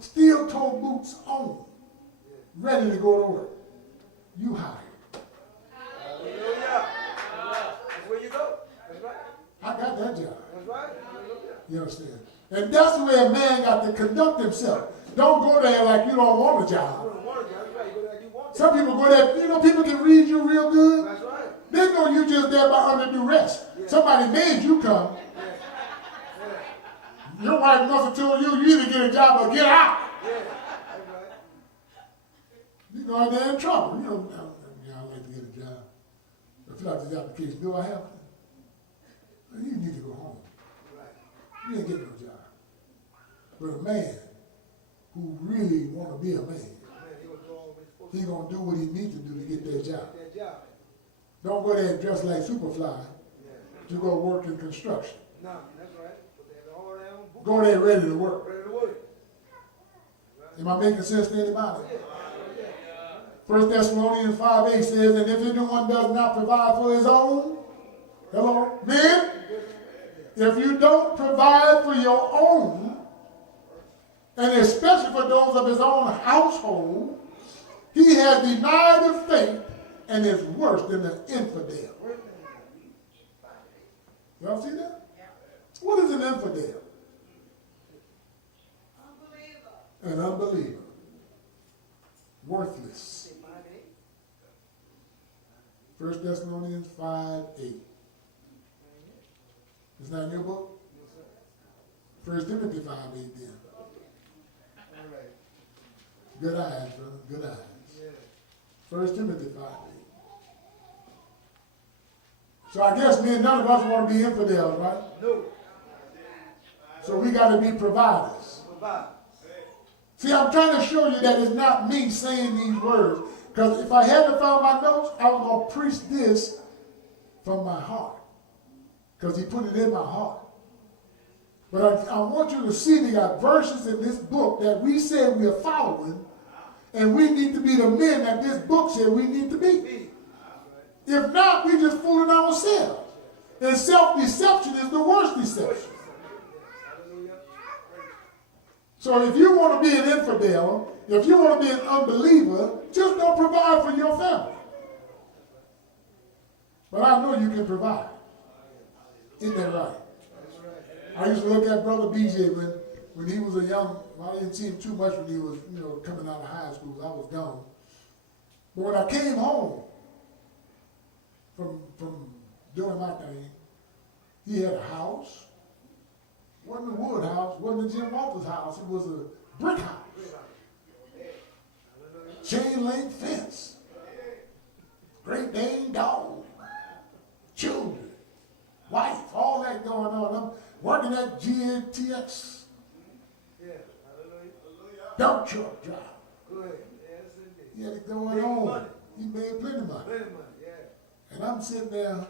steel-toe boots on, ready to go to work. You hired. Hallelujah. That's where you go. That's right. I got that job. That's right. You understand? And that's the way a man got to conduct himself. Don't go there like you don't want a job. You don't want a job. That's right. You go there like you want it. Some people go there, you know, people can read you real good. That's right. They know you just there by under duress. Yeah. Somebody made you come. Yeah. Yeah. Your wife must have told you either get a job or get out. Yeah. That's right. You go out there in trouble. You know, I'd like to get a job. I feel like this application, do I have to? You need to go home. Right. You ain't getting no job. But a man who really want to be a man, he going to do what he needs to do to get that job. Don't go there and dress like Superfly to go work in construction. No, that's right. Go there ready to work. Ready to work. Am I making sense to anybody? 1 Thessalonians 5:8 says, and if anyone does not provide for his own, hello, men, if you don't provide for your own, and especially for those of his own household, he has denied the faith and is worse than an infidel. Y'all see that? What is an infidel? An unbeliever. Worthless. 1 Thessalonians 5:8. Is that in your book? 1 Timothy 5:8 then. Good eyes, brother. Good eyes. 1 Timothy 5:8. So I guess none of us want to be infidels, right? No. So we got to be providers. See, I'm trying to show you that it's not me saying these words. Because if I hadn't found my notes, I was going to preach this from my heart. Because he put it in my heart. But I want you to see we got verses in this book that we said we are following, and we need to be the men that this book said we need to be. If not, we're just fooling ourselves. And self-deception is the worst deception. So if you want to be an infidel, if you want to be an unbeliever, just don't provide for your family. But I know you can provide. Isn't that right? I used to look at Brother BJ when he was a young, well, I didn't see him too much when he was, coming out of high school. I was gone. But when I came home from doing my thing, he had a house. Wasn't a wood house, wasn't a Jim Walter's house. It was a brick house. Chain link fence. Great Dane dog. Children. Wife. All that going on. I'm working at GNTX. Dump truck job. He had it going on. He made plenty of money. And I'm sitting there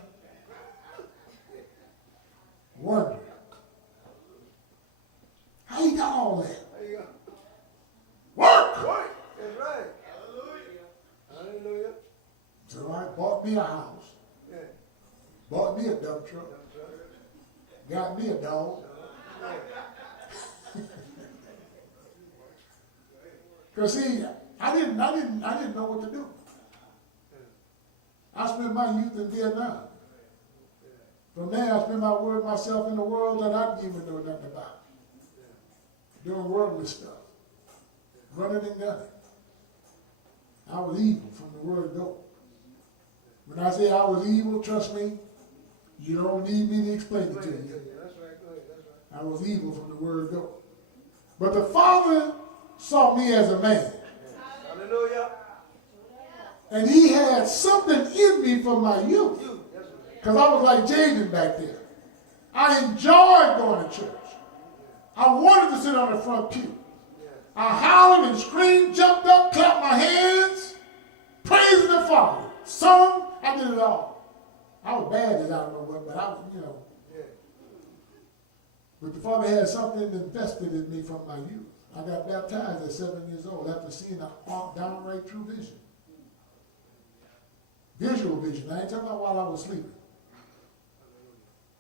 wondering, how you got all that? Work! That's right. Hallelujah. So I bought me a house. Bought me a dump truck. Got me a dog. Because see, I didn't know what to do. I spent my youth in Vietnam. From there, I spent myself in the world that I didn't even know nothing about. Doing worldly stuff. Running and gunning. I was evil from the word go. When I say I was evil, trust me, you don't need me to explain it to you. I was evil from the word go. But the Father saw me as a man. Hallelujah. And he had something in me from my youth. Because I was like Jaden back there. I enjoyed going to church. I wanted to sit on the front pew. I hollered and screamed, jumped up, clapped my hands, praising the Father. Sung, I did it all. I was bad as I don't know what, but I was, But the Father had something invested in me from my youth. I got baptized at 7 years old after seeing a downright true vision. Visual vision. I ain't talking about while I was sleeping.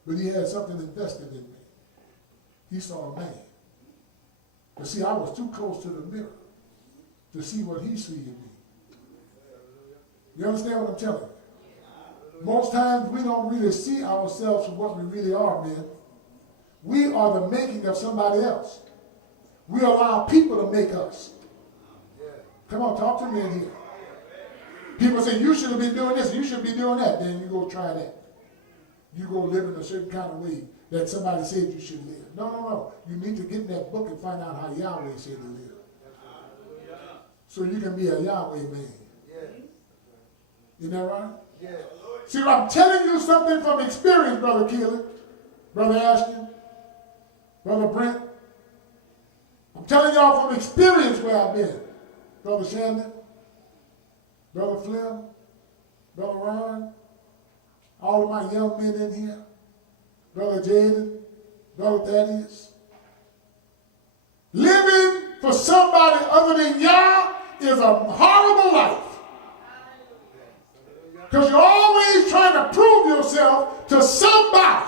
But he had something invested in me. He saw a man. But see, I was too close to the mirror to see what he sees in me. You understand what I'm telling you? Most times we don't really see ourselves for what we really are, men. We are the making of somebody else. We allow people to make us. Come on, talk to me in here. People say, you should have been doing this, you should be doing that. Then you go try that. You go live in a certain kind of way that somebody said you should live. No. You need to get in that book and find out how Yahweh said to live. So you can be a Yahweh man. Isn't that right? Yeah. See, I'm telling you something from experience, Brother Keelan, Brother Ashton, Brother Brent. I'm telling y'all from experience where I've been. Brother Shandon, Brother Flynn, Brother Ron, all of my young men in here, Brother Jaden, Brother Thaddeus. Living for somebody other than Yah is a horrible life. Because you're always trying to prove yourself to somebody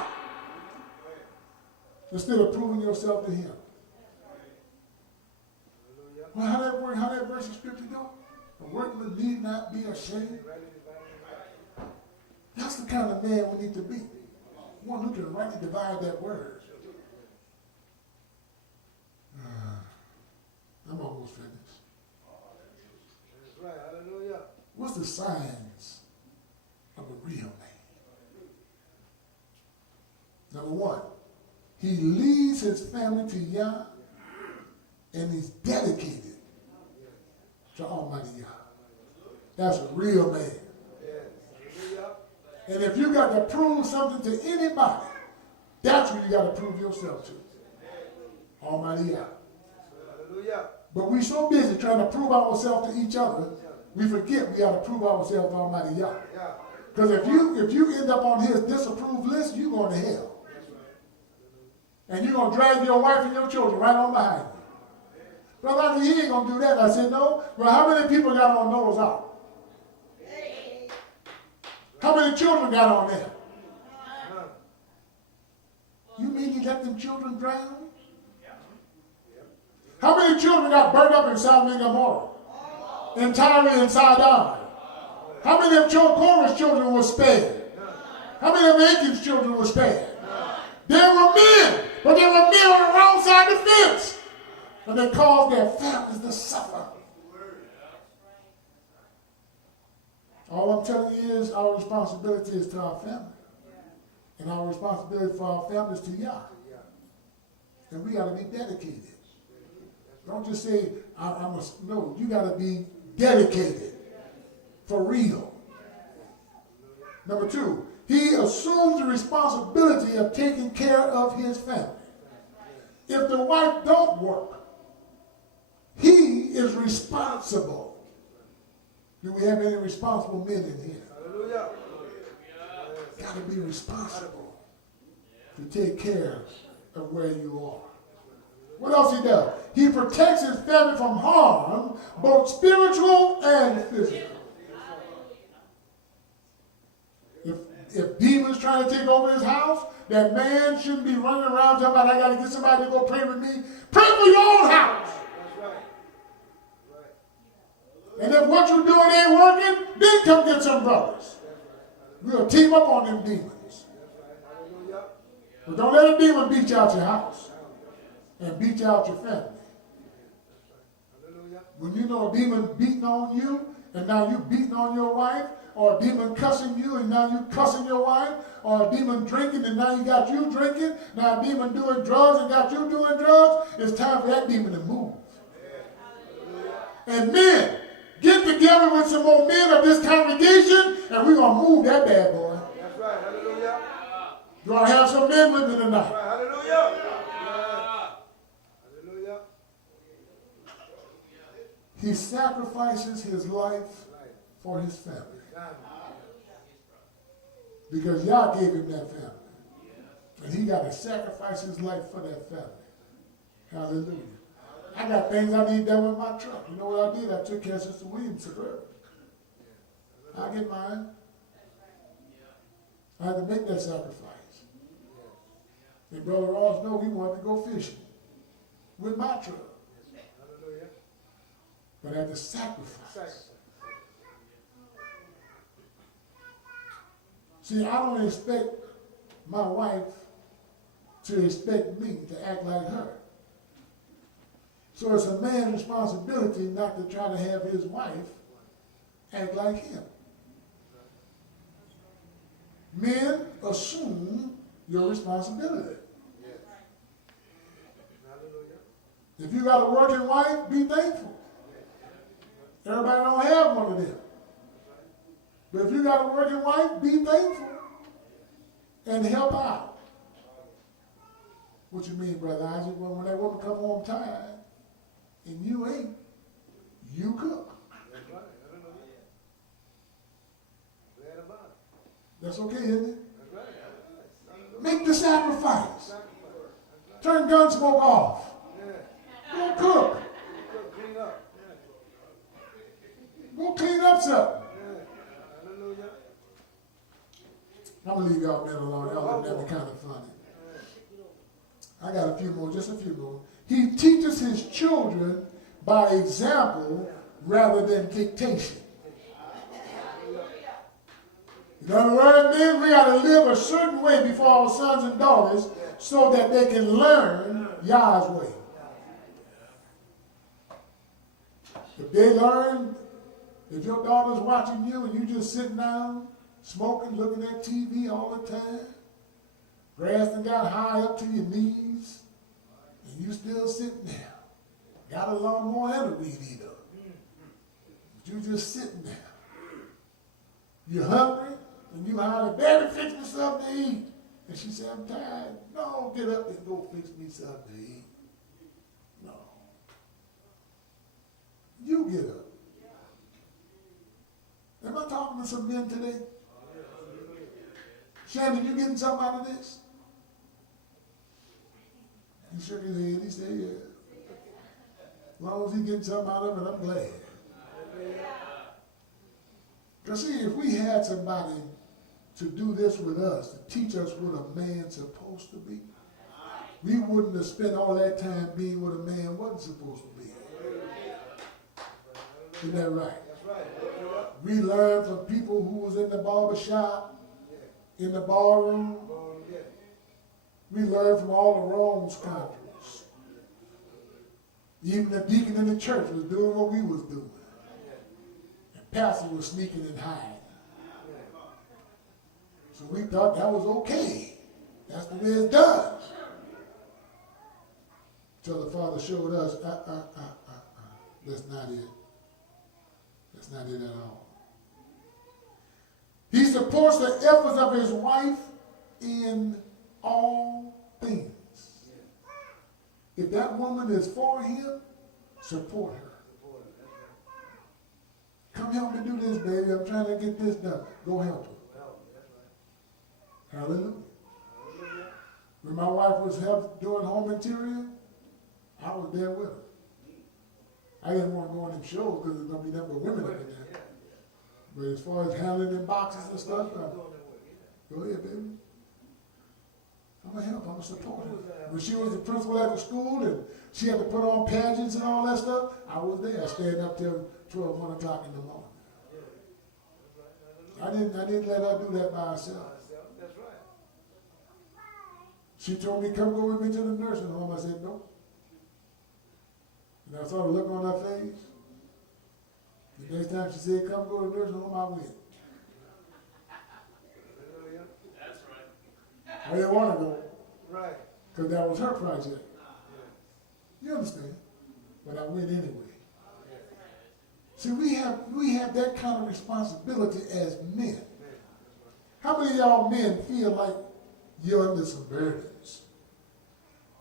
instead of proving yourself to him. Well, how that work? How that verse of scripture go? The workman need not be ashamed. That's the kind of man we need to be. One who can rightly divide that word. I'm almost finished. That's right. Hallelujah. What's the signs of a real man? Number one, he leads his family to Yah, and he's dedicated to Almighty Yah. That's a real man. And if you got to prove something to anybody, that's what you got to prove yourself to. Almighty Yah. But we're so busy trying to prove ourselves to each other, we forget we got to prove ourselves to Almighty Yah. Because if you end up on his disapproved list, you're going to hell. And you're going to drag your wife and your children right on behind you. Brother, he ain't going to do that. I said, no. Well, how many people got on Noah's Ark? How many children got on there? You mean you let them children drown? How many children got burned up in Sodom and Gomorrah? Entirely in Sodom. How many of Korah's children were spared? How many of Achan's children were spared? There were men, but there were men on the wrong side of the fence. And they caused their families to suffer. All I'm telling you is our responsibility is to our family. And our responsibility for our family is to Yah. And we got to be dedicated. Don't just say, no, you got to be dedicated. For real. Number two, he assumes the responsibility of taking care of his family. If the wife don't work, he is responsible. Do we have any responsible men in here? Hallelujah. Got to be responsible to take care of where you are. What else he does? He protects his family from harm, both spiritual and physical. If demons trying to take over his house, that man shouldn't be running around talking about, I got to get somebody to go pray with me. Pray for your own house. And if what you're doing ain't working, then come get some brothers. We'll team up on them demons. But don't let a demon beat you out your house and beat you out your family. When you know a demon beating on you, and now you beating on your wife, or a demon cussing you, and now you cussing your wife, or a demon drinking, and now you got you drinking, now a demon doing drugs, and got you doing drugs, it's time for that demon to move. And men, get together with some more men of this congregation, and we're going to move that bad boy. That's right. Hallelujah. Do I have some men with me tonight? That's right. Hallelujah. Hallelujah. He sacrifices his life for his family. Because Yah gave him that family. And he got to sacrifice his life for that family. Hallelujah. I got things I need done with my truck. You know what I did? I took care of Sister Williams' suburban. I get mine. I had to make that sacrifice. And Brother Ross, no, we wanted to go fishing with my truck. but at the sacrifice. See, I don't expect my wife to expect me to act like her. So it's a man's responsibility not to try to have his wife act like him. Men, assume your responsibility. If you got a working wife, be thankful. Everybody don't have one of them. But if you got a working wife, be thankful and help out. What you mean, Brother Isaac? Well, when that woman come home tired and you ain't, you cook. That's okay, isn't it? Make the sacrifice. Turn gun smoke off. Go cook. Go clean up something. I'm going to leave y'all men alone. Y'all look at me kind of funny. I got a few more, just a few more. He teaches his children by example rather than dictation. In other words, men, we got to live a certain way before our sons and daughters so that they can learn Yah's way. If they learn, if your daughter's watching you and you just sitting down, smoking, looking at TV all the time, grass done got high up to your knees, and you still sitting there. Got a lawnmower and a weed eater. But you just sitting there. You're hungry, and you holler, "Baby, fix me something to eat." And she said, "I'm tired." "No, get up and go fix me something to eat." No. You get up. Am I talking to some men today? Shannon, you getting something out of this? He shook his head. He said, "Yeah." As long as he getting something out of it, I'm glad. Because see, if we had somebody to do this with us, to teach us what a man's supposed to be, we wouldn't have spent all that time being what a man wasn't supposed to be. Isn't that right? We learned from people who was in the barber shop, in the barroom. We learned from all the wrong scoundrels. Even the deacon in the church was doing what we was doing. And pastor was sneaking and hiding. So we thought that was okay. That's the way it's done. Till the Father showed us, that's not it. That's not it at all. He supports the efforts of his wife in all things. If that woman is for him, support her. Come help me do this, baby. I'm trying to get this done. Go help her. Hallelujah. When my wife was doing home interior, I was there with her. I didn't want to go on them shows because there's going to be nothing but women up in there. But as far as handling them boxes and stuff, go ahead, baby. I'm going to help. I'm going to support her. When she was the principal at the school and she had to put on pageants and all that stuff, I was there. I stayed up till 12, 1 o'clock in the morning. I didn't let her do that by herself. She told me, "Come go with me to the nursing home." I said, "No." And I saw the look on her face. The next time she said, "Come go to the nursing home," I went. That's right. I didn't want to go. Right. Because that was her project. You understand? But I went anyway. See, we have that kind of responsibility as men. How many of y'all men feel like you're under some burdens?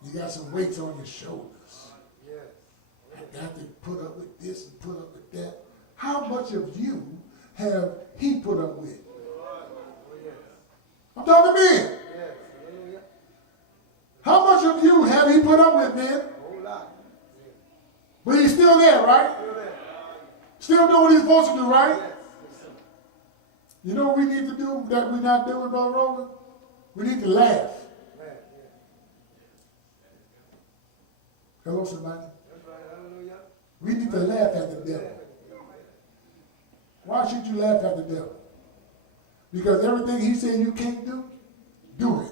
You got some weights on your shoulders. I got to put up with this and put up with that. How much of you have he put up with? I'm talking to men. How much of you have he put up with, men? But he's still there, right? Still doing what he's supposed to do, right? You know what we need to do that we're not doing, Brother Roland? We need to laugh. Hello, somebody. We need need to laugh at the devil. Why should you laugh at the devil? Because everything he said you can't do, do it.